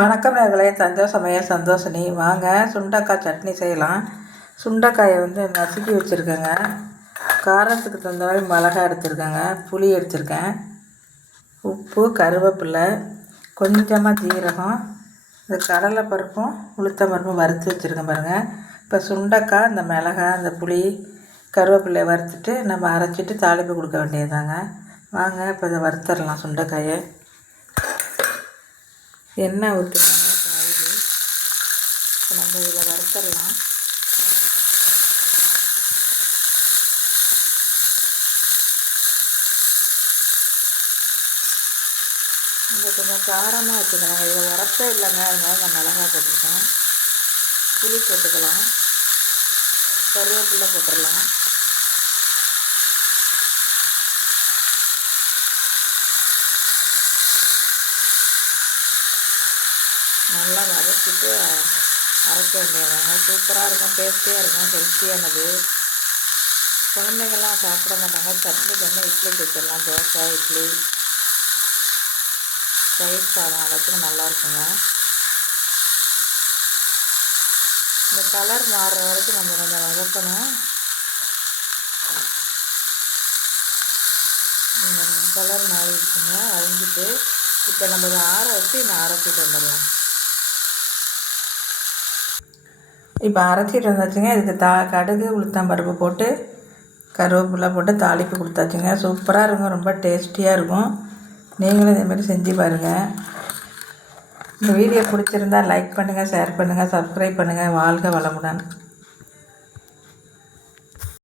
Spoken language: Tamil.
வணக்கம் நேர்களே, சமையல் சந்தோஷினி. வாங்க சுண்டைக்காய் சட்னி செய்யலாம். சுண்டைக்காயை நசுக்கி வச்சுருக்கேங்க. காரத்துக்கு தகுந்த மாதிரி மிளகாய் எடுத்துருக்கேங்க, புளி எடுத்துருக்கேன், உப்பு, கருவேப்பிலை, கொஞ்சமாக ஜீரகம், இந்த கடலை பருப்பும் உளுத்தம் பருப்பும் வறுத்து வச்சுருக்கேன் பாருங்கள். இப்போ சுண்டைக்காய், இந்த மிளகாய், இந்த புளி, கருவேப்பிலையை வறுத்துட்டு நம்ம அரைச்சிட்டு தாளிப்பு கொடுக்க வேண்டியதுதாங்க. வாங்க இப்போ இதை வறுத்தரலாம். சுண்டைக்காயை எண்ணெய் ஊற்றிட்டாங்க, காயுது. இப்போ நம்ம இதில் வறுத்தரலாம். இங்கே கொஞ்சம் காரமாக வச்சுக்கலாம். இதை உரப்பே இல்லைங்க, அதனால நான் மிளகாய் போட்டிருக்கேன். புளி போட்டுக்கலாம், கருவேப்பிலை போட்டுடலாம். நல்லா வதக்கிட்டு அரைக்க வேண்டியதாங்க. சூப்பராக இருக்கும், டேஸ்டியாக இருக்கும், ஹெல்த்தியானது. குழந்தைங்கள்லாம் சாப்பிட மாட்டாங்க. சட்னி கொஞ்சம் இட்லி வச்சிடலாம், தோசை, இட்லி, தயிர் சாதம் எல்லாத்துக்கும் நல்லாயிருக்குங்க. இந்த கலர் மாறுற வரைக்கும் நம்ம கொஞ்சம் வதக்கணும். கலர் மாறிடுச்சுங்க, அரைஞ்சிட்டு இப்போ நம்ம இதை ஆற வச்சு அரைச்சிட்டு வந்துடலாம். இப்போ அரைச்சிட்டு வந்தாச்சுங்க. இதுக்கு கடுகு, உளுத்தம் பருப்பு போட்டு கருவேப்பிலை போட்டு தாளிப்பு கொடுத்தாச்சுங்க. சூப்பராக இருக்கும், ரொம்ப டேஸ்டியாக இருக்கும். நீங்களும் இதேமாதிரி செஞ்சு பாருங்கள். இந்த வீடியோ பிடிச்சிருந்தால் லைக் பண்ணுங்கள், ஷேர் பண்ணுங்கள், சப்ஸ்கிரைப் பண்ணுங்கள். வாழ்க வளமுடன்.